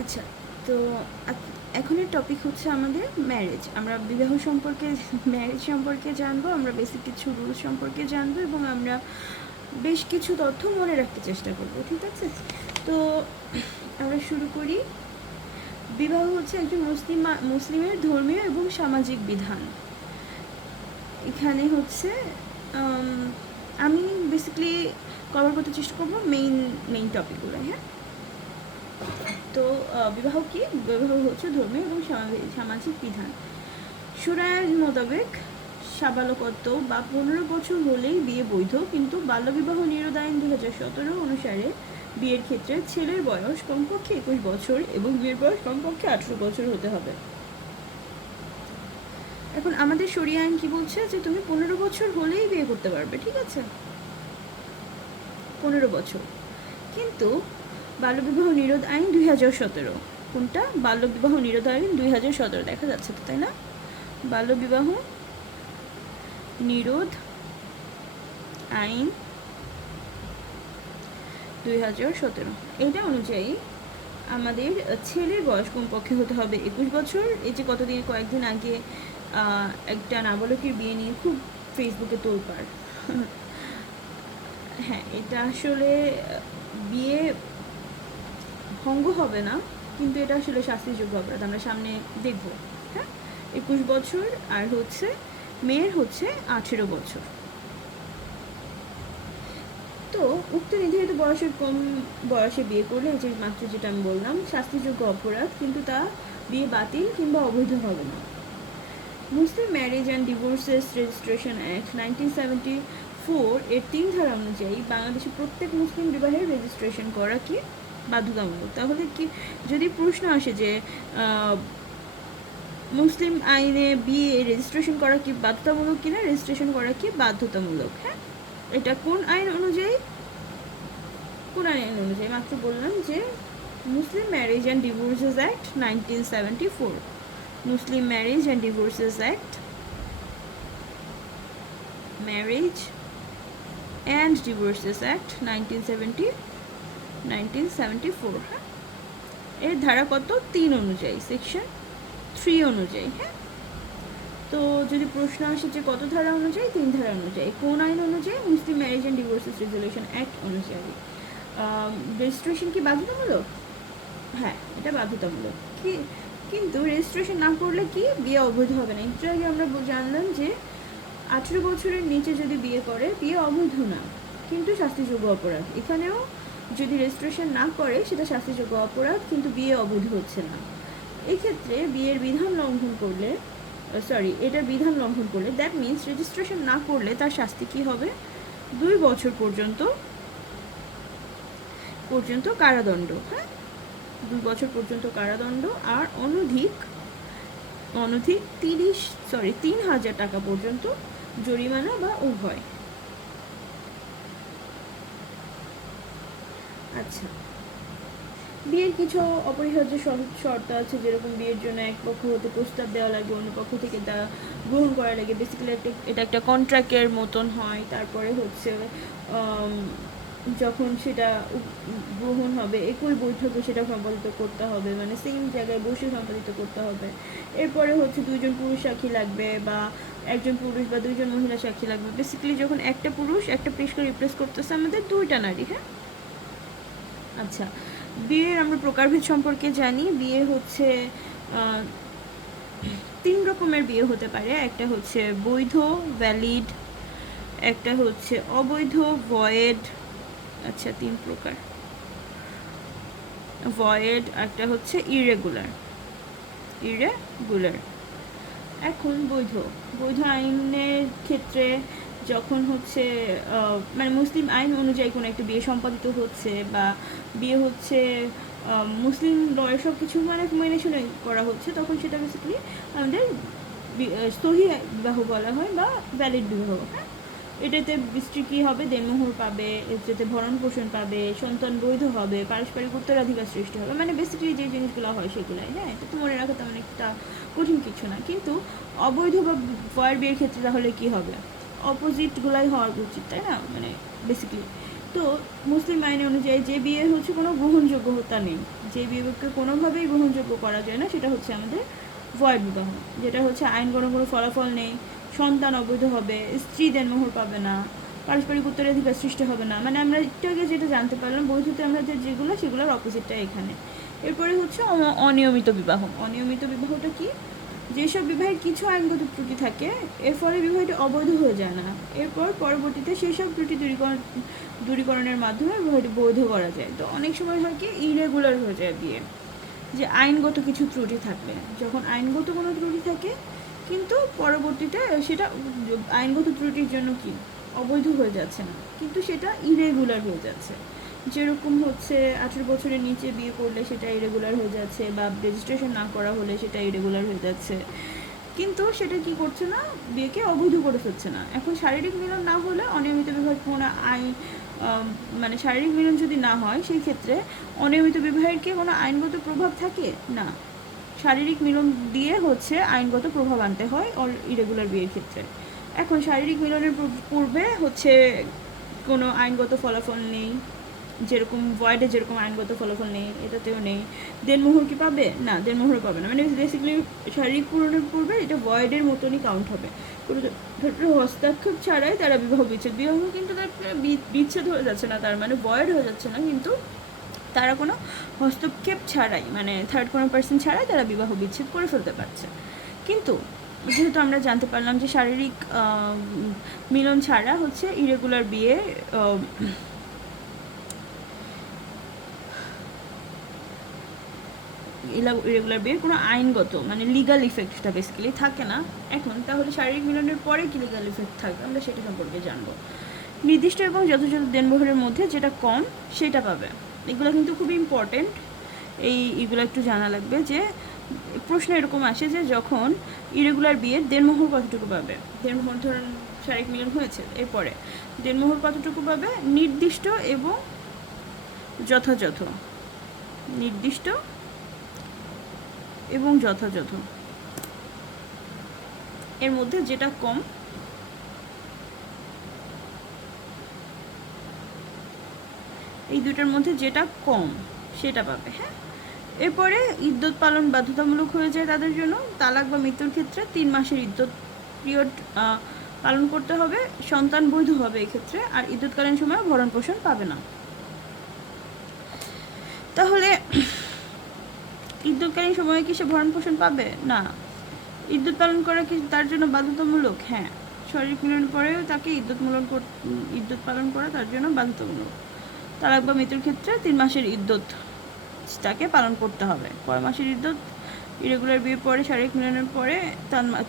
আচ্ছা, তো এখনের টপিক হচ্ছে আমাদের ম্যারেজ। আমরা বিবাহ সম্পর্কে ম্যারেজ সম্পর্কে জানবো, আমরা বেসিক কিছু রুলস সম্পর্কে জানবো এবং আমরা বেশ কিছু তথ্য মনে রাখতে চেষ্টা করব, ঠিক আছে? তো আমরা শুরু করি। বিবাহ হচ্ছে একজন মুসলিমের ধর্মীয় এবং সামাজিক বিধান। এখানে হচ্ছে আমি বেসিক্যালি কভার করতে চেষ্টা করবো মেইন টপিকগুলো, হ্যাঁ? তো বিবাহ কি? বিবাহ হচ্ছে ধর্মীয় এবং সামাজিক বিধান। শূরায় মোতাবেক সাবালকত্ব বা 15 বছর হলেই বিয়ে বৈধ, কিন্তু বাল্যবিবাহ নিরোধ আইন 2017 অনুসারে বিয়ের ক্ষেত্রে ছেলের বয়স কমপক্ষে 21 বছর এবং মেয়ের বয়স কমপক্ষে 18 বছর হতে হবে। এখন আমাদের শরিয়া আইন কি বলছে? যে তুমি 15 বছর হলেই বিয়ে করতে পারবে, ঠিক আছে? 15 বছর। কিন্তু বাল্যবিবাহ নিরোধ আইন 2017, কোনটা? বাল্যবিবাহ নিরোধ আইন 2017, দেখা যাচ্ছে তো, তাই না? বাল্যবিবাহ নিরোধ আইন 2017, এটা অনুযায়ী আমাদের ছেলের বয়স কমপক্ষে হতে হবে 21 বছর। এই যে কয়েকদিন আগে একটা নাবালকের বিয়ে নিয়ে খুব ফেসবুকে তোলপাড়। হ্যাঁ, এটা আসলে বিয়ে ভঙ্গ হবে না, কিন্তু এটা আসলে শাস্তিযোগ্য অপরাধ, আমরা সামনে দেখব। হ্যাঁ, 21 বছর আর হচ্ছে মেয়ের হচ্ছে 18 বছর। তো উক্ত নির্ধারিত বয়সের কম বয়সে বিয়ে করলে, যে মাত্র যেটা আমি বললাম, শাস্তিযোগ্য অপরাধ, কিন্তু তা বিয়ে বাতিল কিংবা অবৈধ হবে না। Muslim marriage and divorces registration act 1974 এর 3 ধারা অনুযায়ী বাংলাদেশে প্রত্যেক মুসলিম বিবাহের রেজিস্ট্রেশন করা কি বাধ্যতামূলক। তাহলে কি যদি প্রশ্ন আসে যে মুসলিম আইনে বিয়ে রেজিস্ট্রেশন করা কি বাধ্যতামূলক কিনা, রেজিস্ট্রেশন করা কি বাধ্যতামূলক। হ্যাঁ, এটা কোন আইন অনুযায়ী? কোন আইন অনুযায়ী? মাত্র বললাম যে Muslim marriage and divorces act 1974, Muslim marriage and divorces act, marriage and divorces act 1974। হ্যাঁ, এর ধারা কত? 3 অনুযায়ী, সেকশন 3 অনুযায়ী। হ্যাঁ, তো যদি প্রশ্ন আসে যে কত ধারা অনুযায়ী? 3 ধারা অনুযায়ী। কোন আইন অনুযায়ী? Muslim marriage and divorces resolution act অনুযায়ী। রেজিস্ট্রেশন কি বাধ্যতামূলক? হ্যাঁ, এটা বাধ্যতামূলক। কিন্তু রেজিস্ট্রেশন না করলে কি বিয়ে অবৈধ হবে না? একটু আগে আমরা জানলাম যে 18 বছরের নিচে যদি বিয়ে করে, বিয়ে অবৈধ না, কিন্তু শাস্তিযোগ্য অপরাধ। এখানেও যদি রেজিস্ট্রেশন না করে, সেটা শাস্তিযোগ্য অপরাধ, কিন্তু বিয়ে অবৈধ হচ্ছে না। এক্ষেত্রে বিয়ের বিধান লঙ্ঘন করলে, এটার বিধান লঙ্ঘন করলে, দ্যাট মিনস রেজিস্ট্রেশন না করলে তার শাস্তি কি হবে? 2 বছর পর্যন্ত কারাদণ্ড। হ্যাঁ, 2 বছর পর্যন্ত কারাদণ্ড, আর অনধিক 3,000 টাকা পর্যন্ত জরিমানা বা উভয়। আচ্ছা, বিয়ের কিছু অপরিহার্য শর্ত আছে, যেরকম বিয়ের জন্য এক পক্ষ হতে প্রস্তাব দেওয়া লাগে, অন্য পক্ষ থেকে তা গ্রহণ করা লাগে। বেসিক্যালি এটা একটা কন্ট্রাক্টের মতন হয়। তারপরে হচ্ছে যখন সেটা গ্রহণ হবে, একই বৈঠকে সেটা সম্পাদিত করতে হবে, মানে সেম জায়গায় বসে সম্পাদিত করতে হবে। এরপরে হচ্ছে 2জন পুরুষ সাক্ষী লাগবে, বা একজন পুরুষ বা 2জন মহিলা সাক্ষী লাগবে। বেসিক্যালি যখন একটা পুরুষ একটা পুরুষকে রিপ্লেস করতেছে আমাদের 2টা নারী। হ্যাঁ, আচ্ছা, বিয়ের আমরা প্রকারভেদ সম্পর্কে জানি। বিয়ে হচ্ছে 3 রকমের বিয়ে হতে পারে। একটা হচ্ছে বৈধ, ভ্যালিড, একটা হচ্ছে অবৈধ, ভয়েড। আচ্ছা, 3 প্রকার, ভয়েড, একটা হচ্ছে ইরেগুলার। এখন বৈধ আইনের ক্ষেত্রে যখন হচ্ছে মানে মুসলিম আইন অনুযায়ী কোনো একটা বিয়ে সম্পাদিত হচ্ছে, বা বিয়ে হচ্ছে মুসলিম লয়ে সব কিছু মেনে শুনে করা হচ্ছে, তখন সেটা বেসিক্যালি আমাদের সহি বিবাহ বলা হয়, বা ভ্যালিড বিবাহ। হ্যাঁ, এটাতে স্ত্রী কী হবে? দেনমোহর পাবে, এটাতে ভরণ পোষণ পাবে, সন্তান বৈধ হবে, পারস্পরিক উত্তরাধিকার সৃষ্টি হবে, মানে বেসিক্যালি যে জিনিসগুলো হয় সেগুলাই। হ্যাঁ, এটা তো মনে রাখা তেমন একটা কঠিন কিছু না। কিন্তু অবৈধ বা ভয়ের বিয়ের ক্ষেত্রে তাহলে কী হবে? অপোজিটগুলাই হওয়ার উচিত, তাই না? মানে বেসিক্যালি তো মুসলিম আইন অনুযায়ী যে বিয়ে হচ্ছে কোনো গ্রহণযোগ্যতা নেই, যে বিয়েকে কোনোভাবেই গ্রহণযোগ্য করা যায় না, সেটা হচ্ছে আমাদের ভয়েড বিবাহ, যেটা হচ্ছে আইন কোনো ফলাফল নেই, সন্তান অবৈধ হবে, স্ত্রী দেনমোহর পাবে না, পারস্পরিক উত্তরাধিকার সৃষ্টি হবে না। মানে আমরা একটু আগে যেটা জানতে পারলাম বৈধতে আমরা যেগুলো, সেগুলোর অপোজিটটা এখানে। এরপরে হচ্ছে অনিয়মিত বিবাহ। অনিয়মিত বিবাহটা কি? যেসব বিবাহের কিছু আইনগত ত্রুটি থাকে, এর ফলে বিবাহটি অবৈধ হয়ে যায় না, এরপর পরবর্তীতে সেই সব ত্রুটি দূরীকরণের মাধ্যমে বিবাহটি বৈধ করা যায়। তো অনেক সময় হয় কি, ইরেগুলার হয়ে যায় বিয়ে, যে আইনগত কিছু ত্রুটি থাকলে, যখন আইনগত কোনো ত্রুটি থাকে কিন্তু পরবর্তীতে সেটা আইনগত ত্রুটির জন্য কি অবৈধ হয়ে যাচ্ছে না, কিন্তু সেটা ইরেগুলার হয়ে যাচ্ছে। যেরকম হচ্ছে 18 বছরের নিচে বিয়ে করলে সেটা ইরেগুলার হয়ে যাচ্ছে, বা রেজিস্ট্রেশন না করা হলে সেটা ইরেগুলার হয়ে যাচ্ছে, কিন্তু সেটা কি করছে না, বিয়েকে অবৈধ করে ফেলছে না। এখন শারীরিক মিলন না হলে অনিয়মিত বিবাহ কোনো আইন, মানে শারীরিক মিলন যদি না হয় সেই ক্ষেত্রে অনিয়মিত বিবাহের কি কোনো আইনগত প্রভাব থাকে না। শারীরিক মিলন দিয়ে হচ্ছে আইনগত প্রভাব আনতে হয় ইরেগুলার বিয়ের ক্ষেত্রে। এখন শারীরিক মিলনের পূর্বে হচ্ছে কোনো আইনগত ফলাফল নেই, যেরকম ভয়েডে যেরকম আইনগত ফলাফল নেই, এটাতেও নেই। দেনমোহর কি পাবে? না, দেনমোহর পাবে না। মানে বেসিক্যালি শারীরিক পূরণের পূর্বে এটা ভয়েডের মতনই কাউন্ট হবে। কোনো হস্তাক্ষেপ ছাড়াই তারা বিবাহ কিন্তু তার বিচ্ছেদ হয়ে যাচ্ছে না, তার মানে ভয়েড হয়ে যাচ্ছে না, কিন্তু তারা কোনো হস্তক্ষেপ ছাড়াই, মানে থার্ড কোনো পার্সন ছাড়াই তারা বিবাহ বিচ্ছেদ করে ফেলতে পারছে। কিন্তু যেহেতু আমরা জানতে পারলাম যে শারীরিক মিলন ছাড়া হচ্ছে ইরেগুলার বিয়ে ইরেগুলার বিয়ের কোনো আইনগত মানে লিগাল ইফেক্টটা বেসিক্যালি থাকে না। এখন তাহলে শারীরিক মিলনের পরে কি লিগাল ইফেক্ট থাকবে, আমরা সেটা সম্পর্কে জানবো। নির্দিষ্ট এবং যথাযথ দেনমোহরের মধ্যে যেটা কম সেটা পাবে। এগুলো কিন্তু খুবই ইম্পর্টেন্ট, এইগুলো একটু জানা লাগবে। যে প্রশ্ন এরকম আসে যে যখন ইরেগুলার বিয়ের দেনমোহর কতটুকু পাবে, দেনমোহর ধরুন শারীরিক মিলন হয়েছে, এরপরে দেনমোহর কতটুকু পাবে, নির্দিষ্ট এবং যথাযথ, নির্দিষ্ট এবং যথাযথ এর মধ্যে যেটা কম, এই দুটার মধ্যে যেটা কম সেটা পাবে। হ্যাঁ, এরপরে ইদ্যত পালন বাধ্যতামূলক হয়ে যায় তাদের জন্য। তালাক বা মৃত্যুর ক্ষেত্রে 3 মাসের ইদ্যত পিরিয়ড পালন করতে হবে, সন্তান বৈধ হবে এক্ষেত্রে, আর ইদ্যতকালীন সময় ভরণ পোষণ পাবে না। তাহলে ইদ্যতকালীন সময়ে কি সে ভরণ পোষণ পাবে না? ইদ্যত পালন করা কি তার জন্য বাধ্যতামূলক? হ্যাঁ, শারীরিক মিলনের পরেও তাকে ইদ্যত পালন করা তার জন্য বাধ্যতামূলক। তালাক বা মৃত্যুর ক্ষেত্রে 3 মাসের ইদ্যত তাকে পালন করতে হবে। কয় মাসের ইদ্যত? ইরেগুলার বিয়ের পরে শারীরিক মিলনের পরে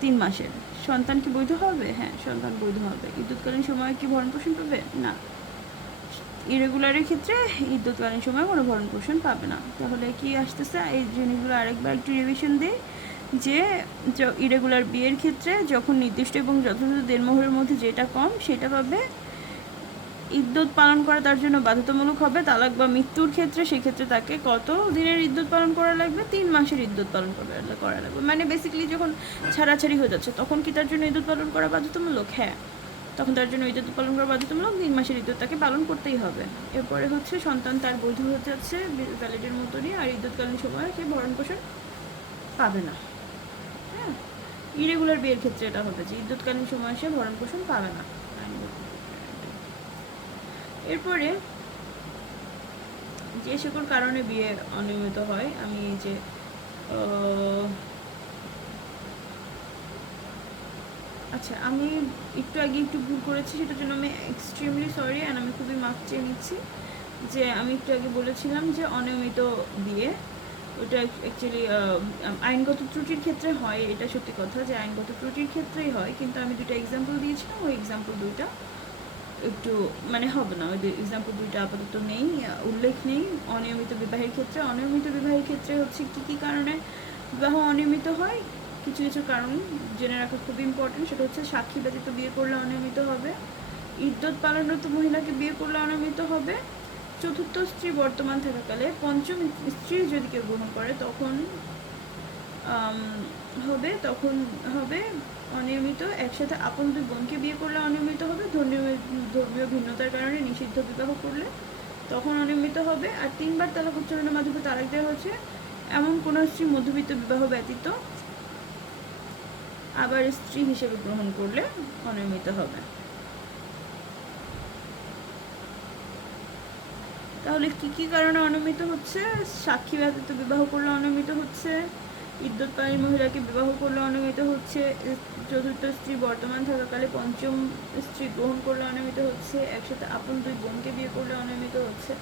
3 মাসের। সন্তান কি বৈধ হবে? হ্যাঁ, সন্তান বৈধ হবে। ইদ্যতকালীন সময়ে কি ভরণ পোষণ পাবে? না। ইরেগুলারের ক্ষেত্রে ইদ্যতকালীন সময় কোনো ভরণ পোষণ পাবে না। তাহলে কি আসতেছে, এই জিনিসগুলো আরেকবার একটু রিভিশন দিই। যে ইরেগুলার বিয়ের ক্ষেত্রে যখন নির্দিষ্ট এবং যথাযথ দেনমোহরের মধ্যে যেটা কম সেটা পাবে, ইদ্যত পালন করা তার জন্য বাধ্যতামূলক হবে। তালাক বা মৃত্যুর ক্ষেত্রে সেক্ষেত্রে তাকে কত দিনের ইদ্যত পালন করা লাগবে? 3 মাসের ইদ্যত পালন করা লাগবে। মানে বেসিক্যালি যখন ছাড়াছাড়ি হয়ে যাচ্ছে তখন কি তার জন্য ইদ্যত পালন করা বাধ্যতামূলক? হ্যাঁ, তখন তার জন্য ইদ্যত পালন করা বাধ্যতামূলক, 3 মাসের ইদ্যত তাকে পালন করতেই হবে। এরপরে হচ্ছে সন্তান তার বৈধ হয়ে যাচ্ছে ভ্যালিডের মতনই, আর ইদ্যতকালীন সময় সে ভরণ পোষণ পাবে না। হ্যাঁ, ইরেগুলার বিয়ের ক্ষেত্রে এটা হবে যে ইদ্যতকালীন সময় সে ভরণ পোষণ পাবে না। এরপরে যে সকল কারণে বিয়ে অনিয়মিত হয়, আমি এই যে আচ্ছা, আমি একটু আগে একটু ভুল করেছি, সেটার জন্য আমি এক্সট্রিমলি সরি, অ্যান্ড আমি খুবই মাফ চেয়ে নিচ্ছি। যে আমি একটু আগে বলেছিলাম যে অনিয়মিত বিয়ে, ওটা অ্যাকচুয়ালি আইনগত ত্রুটির ক্ষেত্রে হয়, এটা সত্যি কথা যে আইনগত ত্রুটির ক্ষেত্রেই হয়, কিন্তু আমি 2টা এক্সাম্পল দিয়েছিলাম, ওই এক্সাম্পল 2টা একটু মানে হবে না, ওই এক্সাম্পল 2টা আপাতত নেই, উল্লেখ নেই। অনিয়মিত বিবাহের ক্ষেত্রে হচ্ছে কী কারণে বিবাহ অনিয়মিত হয়, কিছু কিছু কারণ জেনে রাখা খুব ইম্পর্টেন্ট। সেটা হচ্ছে সাক্ষী ব্যতীত বিয়ে করলে অনিয়মিত হবে, ইদ্যত পালনরত মহিলাকে বিয়ে করলে অনিয়মিত হবে, চতুর্থ স্ত্রী বর্তমান থাকাকালে পঞ্চম স্ত্রী যদি কেউ গ্রহণ করে তখন আম, হবে, তখন হবে অনিয়মিত। একসাথে আপন দুই বোনকে বিয়ে করলে অনিয়মিত হবে। ধর্মীয় ভিন্নতার কারণে নিষিদ্ধ বিবাহ করলে তখন অনিয়মিত হবে। আর 3বার তালাক উচ্চারণের মাধ্যমে তালাক দেওয়া হচ্ছে এমন কোনো স্ত্রী মধ্যবিত্ত বিবাহ ব্যতীত আবার স্ত্রী হিসেবে গ্রহণ করলে অনিয়মিত হবে। তাহলে কি কি কারণে অনিয়মিত হচ্ছে? সাক্ষী ব্যতীত বিবাহ করলে অনিয়মিত হচ্ছে, ইদ্যৎকালীন মহিলাকে বিবাহ করলে অনিয়মিত হচ্ছে, চতুর্থ স্ত্রী বর্তমান থাকাকালে পঞ্চম স্ত্রী গ্রহণ করলে অনিয়মিত হচ্ছে, একসাথে আপন দুই বোনকে বিয়ে করলে অনিয়মিত হচ্ছে,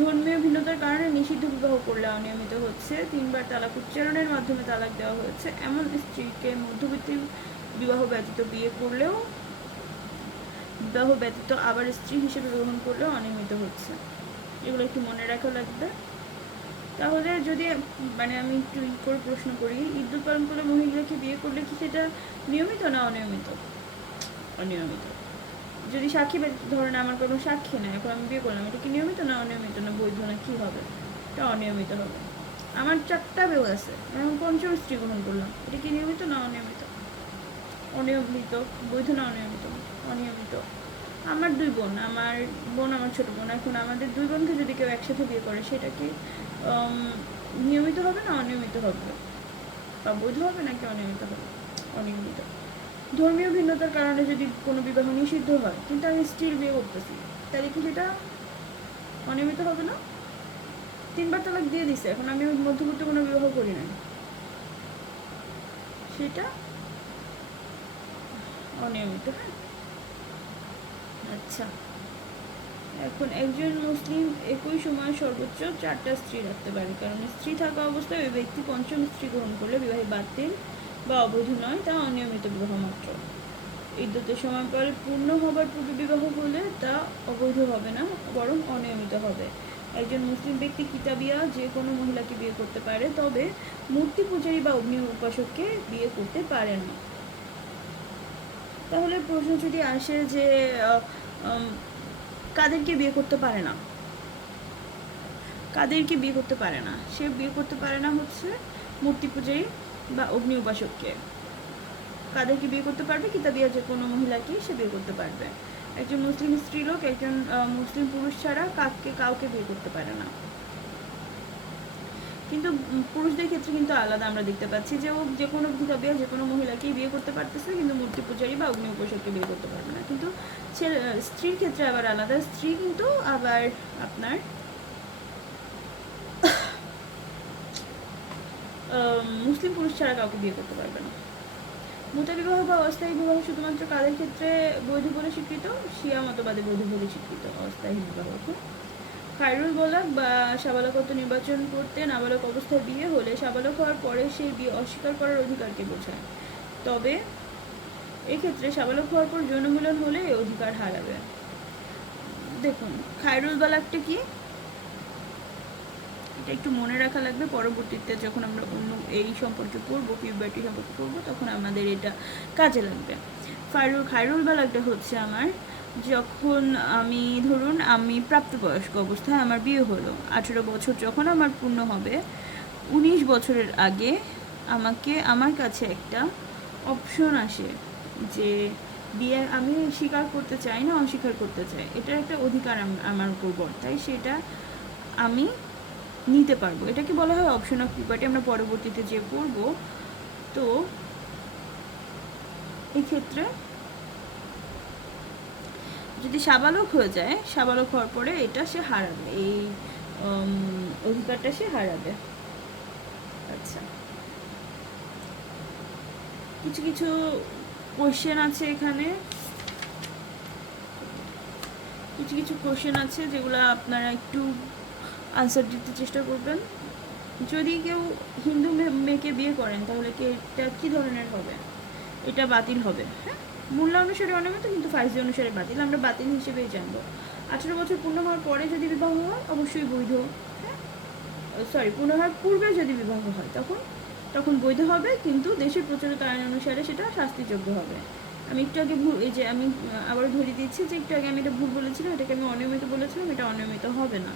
ধর্মীয় ভিন্নতার কারণে নিষিদ্ধ বিবাহ করলে অনিয়মিত হচ্ছে, 3বার তালাক উচ্চারণের মাধ্যমে তালাক দেওয়া হয়েছে এমন স্ত্রীকে মধ্যবর্তী বিবাহ ব্যতীত বিয়ে করলেও, বিবাহ ব্যতীত আবার স্ত্রী হিসেবে গ্রহণ করলেও অনিয়মিত হচ্ছে। এগুলো একটু মনে রাখা লাগবে। তাহলে যদি মানে আমি একটু করে প্রশ্ন করি, ইদ্যুৎ পালন করলে মহিলাকে বিয়ে করলে কি সেটা নিয়মিত না অনিয়মিত? অনিয়মিত। যদি সাক্ষী ধরেন আমার কোনো সাক্ষী নেই, এখন আমি বিয়ে করলাম, এটা কি নিয়মিত না অনিয়মিত না বৈধ না কি হবে? এটা অনিয়মিত হবে। আমার 4টা বউ আছে, আমি পঞ্চম স্ত্রী গ্রহণ করলাম, এটা কি নিয়মিত না অনিয়মিত? অনিয়মিত। বৈধ না অনিয়মিত? অনিয়মিত। আমার 2 বোন, আমার বোন আমার ছোট বোন, এখন আমাদের 2 বোনকে যদি কেউ একসাথে বিয়ে করে সেটা কি নিয়মিত হবে না অনিয়মিত হবে? বা বৈধ হবে নাকি অনিয়মিত হবে? অনিয়মিত। ধর্মীয় ভিন্নতার কারণে যদি কোনো বিবাহ নিষিদ্ধ হয় কিন্তু আমি স্টিল বিয়ে করতেছি, তাহলে কি সেটা অনিয়মিত হবে না? 3বার তালাক দিয়ে দিছে, এখন আমি মধ্যবর্তী কোনো বিবাহ করি না, সেটা অনিয়মিত। হ্যাঁ, আচ্ছা। এখন একজন মুসলিম একই সময়ে সর্বোচ্চ 4টা স্ত্রী রাখতে পারে, কারণ স্ত্রী থাকা অবস্থায় ওই ব্যক্তি পঞ্চম স্ত্রী গ্রহণ করলে বিবাহ বাতিল বা অবৈধ নয়, তা অনিয়মিত বিবাহ মাত্র। ইদ্যতের সময়কাল পূর্ণ হবার পূর্বে বিবাহ হলে তা অবৈধ হবে না, বরং অনিয়মিত হবে। একজন মুসলিম ব্যক্তি কিতাবিয়া যে কোনো মহিলাকে বিয়ে করতে পারে, তবে মূর্তি পূজারী বা অগ্নি উপাসককে বিয়ে করতে পারে না। তাহলে প্রশ্ন যদি আসে যে কাদেরকে বিয়ে করতে পারে না, কাদেরকে বিয়ে করতে পারে না? সে বিয়ে করতে পারে না হচ্ছে মূর্তি পূজারী বা অগ্নি উপাসককে। কাদেরকে বিয়ে করতে পারবে? কিতাবিয়া যে কোনো মহিলাকে সে বিয়ে করতে পারবে। একজন মুসলিম স্ত্রীলোক একজন মুসলিম পুরুষ ছাড়া কাউকে বিয়ে করতে পারে না। কিন্তু পুরুষদের ক্ষেত্রে কিন্তু আলাদা আমরা দেখতে পাচ্ছি যে ও যে কোনো কিতাবিয়া যে কোনো মহিলাকেই বিয়ে করতে পারতেছে, কিন্তু মূর্তি পূজারী বা অগ্নি উপাসককে বিয়ে করতে পারবে না। কিন্তু স্ত্রীর ক্ষেত্রে আবার আলাদা, স্ত্রী কিন্তু আবার আপনার মুসলিম পুরুষ ছাড়া কাউকে বিয়ে করতে পারবে না। মুতা বিবাহ বা অস্থায়ী বিবাহ শুধুমাত্র কাদের ক্ষেত্রে বৈধ বলে স্বীকৃত? শিয়া মতবাদে বৈধ বলে স্বীকৃত অস্থায়ী বিবাহকে। খায়রুল বলাক বা সাবালকত্ব নির্বাচন করতে নাবালক অবস্থায় বিয়ে হলে সাবালক হওয়ার পরে সেই বিয়ে অস্বীকার করার অধিকারকে বোঝায়। তবে এক্ষেত্রে সাবালক হওয়ার পর যৌন মিলন হলে এই অধিকার হারাবে। দেখুন, খায়রুল বালাকটা কি, এটা একটু মনে রাখা লাগবে। পরবর্তীতে যখন আমরা অন্য এই সম্পর্কে পড়বো, পিউবার্টি সম্পর্কে পড়বো, তখন আমাদের এটা কাজে লাগবে। খায়রুল বালাকটা হচ্ছে আমার যখন আমি ধরুন আমি প্রাপ্তবয়স্ক অবস্থায় আমার বিয়ে হলো, 18 বছর যখন আমার পূর্ণ হবে, 19 বছরের আগে আমার কাছে একটা অপশন আসে যে বিয়ে আমি স্বীকার করতে চাই না অস্বীকার করতে চাই, এটার একটা অধিকার আমার উপর বর্তায়, সেটা আমি নিতে পারবো। এটাকে বলা হয় অপশন অফ পিউবার্টি, আমরা পরবর্তীতে যে পড়বো। তো এই ক্ষেত্রে যদি সাবালক হয়ে যায়, সাবালক হওয়ার পরে এটা সে হারাবে, এই অধিকারটা সে হারাবে। আচ্ছা, কিছু কিছু কোশ্চেন আছে এখানে, কিছু কিছু কোশ্চেন আছে যেগুলো আপনারা একটু আনসার দিতে চেষ্টা করবেন। যদি কেউ হিন্দু মেয়েকে বিয়ে করেন তাহলে কি এটা কী ধরনের হবে? এটা বাতিল হবে। হ্যাঁ, মূল্য অনুসারে অনিয়মিত, কিন্তু ফাইজি অনুসারে বাতিল, আমরা বাতিল হিসেবেই জানবো। 18 বছর পূর্ণ হওয়ার পরে যদি বিবাহ হয় অবশ্যই বৈধ। হ্যাঁ, সরি, পূর্ণ হওয়ার পূর্বে যদি বিবাহ হয় তখন বৈধ হবে, কিন্তু দেশের প্রচলিত আইন অনুসারে সেটা শাস্তিযোগ্য হবে। আমি একটু আগে ভুল, এই যে আমি আবার ধরে দিচ্ছি যে একটু আগে আমি এটা ভুল বলেছিলাম, এটাকে আমি অনিয়মিত বলেছিলাম, এটা অনিয়মিত হবে না।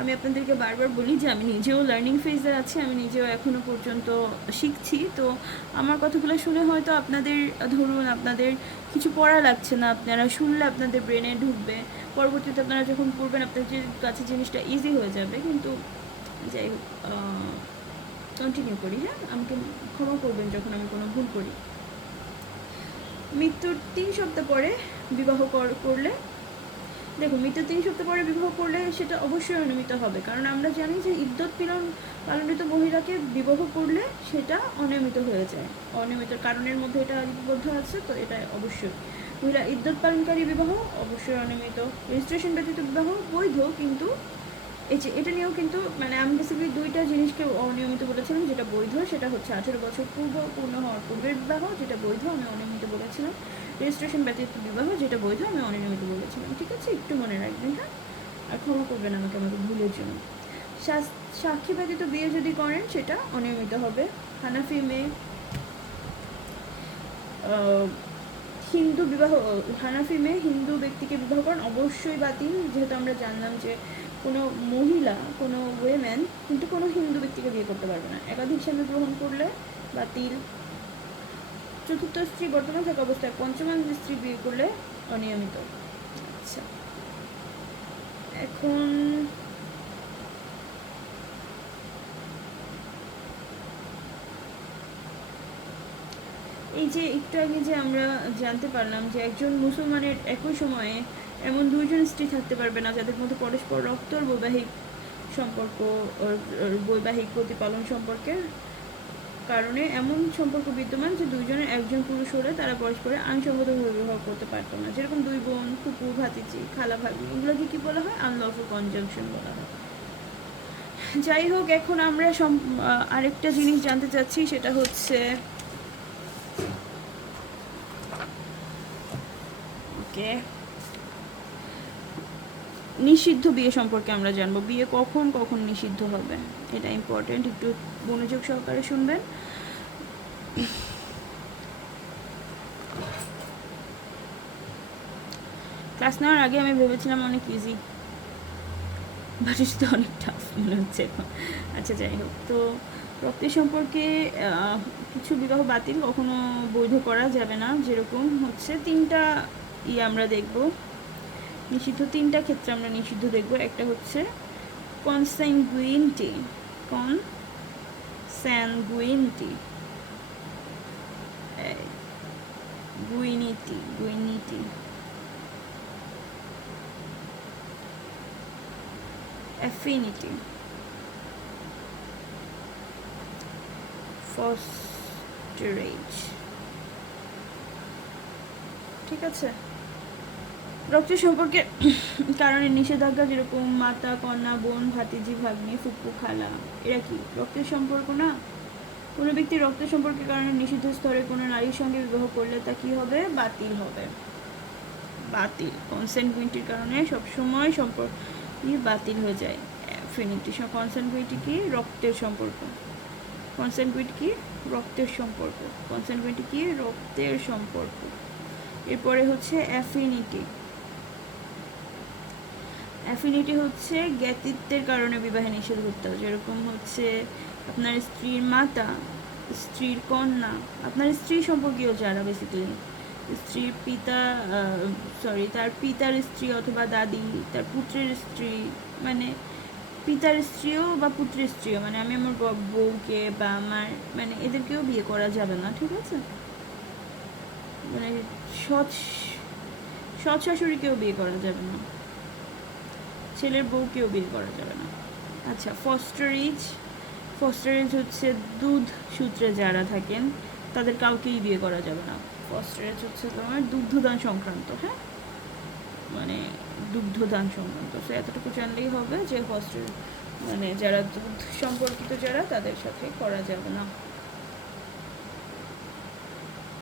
আমি আপনাদেরকে বারবার বলি যে আমি নিজেও লার্নিং ফেজে আছি, আমি নিজেও এখনও পর্যন্ত শিখছি। তো আমার কথাগুলো শুনে হয়তো আপনাদের, ধরুন আপনাদের কিছু পড়া লাগছে না, আপনারা শুনলে আপনাদের ব্রেনে ঢুকবে, পরবর্তীতে আপনারা যখন পড়বেন আপনাদের কাছে জিনিসটা ইজি হয়ে যাবে। কিন্তু যাই হোক, কন্টিনিউ করি। হ্যাঁ, আমাকে ক্ষমা করবেন যখন আমি কোনো ভুল করি। মৃত্যুর 3 সপ্তাহ পরে বিবাহ করলে, দেখুন মৃত্যুর 3 সপ্তাহ পরে বিবাহ করলে সেটা অবশ্যই অনিয়মিত হবে, কারণ আমরা জানি যে ইদ্যত পালনিত মহিলাকে বিবাহ করলে সেটা অনিয়মিত হয়ে যায়। অনিয়মিত কারণের মধ্যে এটা লিপিবদ্ধ আছে, তো এটা অবশ্যই। মহিলা ইদ্যত পালনকারী বিবাহ অবশ্যই অনিয়মিত। রেজিস্ট্রেশন ব্যতীত বিবাহ বৈধ, কিন্তু এই যে এটা নিয়েও কিন্তু মানে আমি বেসিক্যালি 2টা জিনিসকে অনিয়মিত বলেছিলাম। যেটা বৈধ সেটা হচ্ছে 18 বছর পূর্ণ হওয়ার পূর্বের বিবাহ, যেটা বৈধ আমি অনিয়মিত বলেছিলাম। রেজিস্ট্রেশন ব্যতীত বিবাহ যেটা বৈধ আমি অনিয়মিত বলেছিলাম। ঠিক আছে, একটু মনে রাখবেন। হ্যাঁ, আর ক্ষমা করবেন আমাকে ভুলের জন্য। সাক্ষী ব্যতীত বিয়ে যদি করেন সেটা অনিয়মিত হবে। হানাফি মেয়ে হানাফি মেয়ে হিন্দু ব্যক্তিকে বিবাহ করেন অবশ্যই বাতিল, যেহেতু আমরা জানলাম যে কোনো মহিলা, কোনো ওয়েম্যান কিন্তু কোনো হিন্দু ব্যক্তিকে বিয়ে করতে পারবে না। একাধিক স্বামী গ্রহণ করলে বাতিল। চতুর্থ স্ত্রী বর্তমান থাকা অবস্থায় পঞ্চম স্ত্রী বিয়ে করলে অনিয়মিত। আচ্ছা, এখন এই যে একটু আগে যে আমরা জানতে পারলাম যে একজন মুসলমানের একই সময়ে এমন 2জন স্ত্রী থাকতে পারবে না যাদের মধ্যে পরস্পর রক্তর বৈবাহিক সম্পর্ক, বৈবাহিক প্রতিপালন সম্পর্কের কারণে এমন সম্পর্ক বিদ্যমান যে 2জনের একজন পুরুষ হলে তারা পরস্পরের আইনসঙ্গতভাবে বিবাহ করতে পারতো না। যেরকম 2 বোন, ফুপু, ভাতিজি, খালা, ভাগ্নি, এগুলোকে কী বলা হয়? আনলফুল কনজাংশন বলা হয়। যাই হোক, এখন আমরা আরেকটা জিনিস জানতে চাচ্ছি, সেটা হচ্ছে নিষিদ্ধ বিয়ে সম্পর্কে আমরা জানবো। বিয়ে কখন কখন নিষিদ্ধ হবে, এটা ইম্পর্টেন্ট, একটু মনোযোগ সহকারে শুনবেন। ক্লাস নেওয়ার আগে আমি ভেবেছিলাম অনেক ইজি, বাট এটা অনেক টাফ মনে হচ্ছে এখন। আচ্ছা, যাই হোক, তো রক্তের সম্পর্কে কিছু বিবাহ বাতিল, কখনো বৈধ করা যাবে না। যেরকম হচ্ছে 3টা আমরা দেখব নিষিদ্ধ, 3টা ক্ষেত্রে আমরা নিষিদ্ধ দেখব। একটা হচ্ছে কনস্যাঙ্গুইনিটি, অ্যাফিনিটি, ফস্টেরেজ। ঠিক আছে, রক্তের সম্পর্কে কারণে নিষেধাজ্ঞা, যেরকম মাতা, কন্যা, বোন, ভাতিজি, ভাগ্নি, ফুপু, খালা, এরা কি রক্তের সম্পর্ক না? কোনো ব্যক্তি রক্তের সম্পর্কের কারণে নিষিদ্ধ স্তরে কোনো নারীর সঙ্গে বিবাহ করলে তা কী হবে? বাতিল হবে। বাতিল, কনসেন্টুইটির কারণে সবসময় সম্পর্ক বাতিল হয়ে যায়। অ্যাফিনিটি, কনসেন্টুইটি কি? রক্তের সম্পর্ক। কনসেন্টুইটি কি? রক্তের সম্পর্ক। কনসেন্টুইটি কি? রক্তের সম্পর্ক। এরপরে হচ্ছে অ্যাফিনিটি। অ্যাফিনিটি হচ্ছে জ্ঞাতিত্বের কারণে বিবাহে নিষেধাজ্ঞা, যেরকম হচ্ছে আপনার স্ত্রীর মাতা, স্ত্রীর কন্যা, আপনার স্ত্রী সম্পর্কীয় যারা, বেসিক্যালি স্ত্রীর পিতা, তার পিতার স্ত্রী অথবা দাদি, তার পুত্রের স্ত্রী, মানে পিতার স্ত্রীও বা পুত্রের স্ত্রীও, মানে আমি আমার বউকে বা আমার মানে এদেরকেও বিয়ে করা যাবে না। ঠিক আছে, মানে সৎ শাশুড়িকেও বিয়ে করা যাবে না, ছেলের বউকেও বিয়ে করা যাবে না। আচ্ছা, ফস্টারেজ হচ্ছে দুধ সূত্রে যারা থাকেন তাদের কাউকেই বিয়ে করা যাবে না। ফস্টারেজ হচ্ছে তোমার দুগ্ধদান সংক্রান্ত, হ্যাঁ, মানে দুগ্ধদান সংক্রান্ত। সো এতটুকু জানলেই হবে যে ফস্টার মানে যারা দুধ সম্পর্কিত যারা, তাদের সাথে করা যাবে না।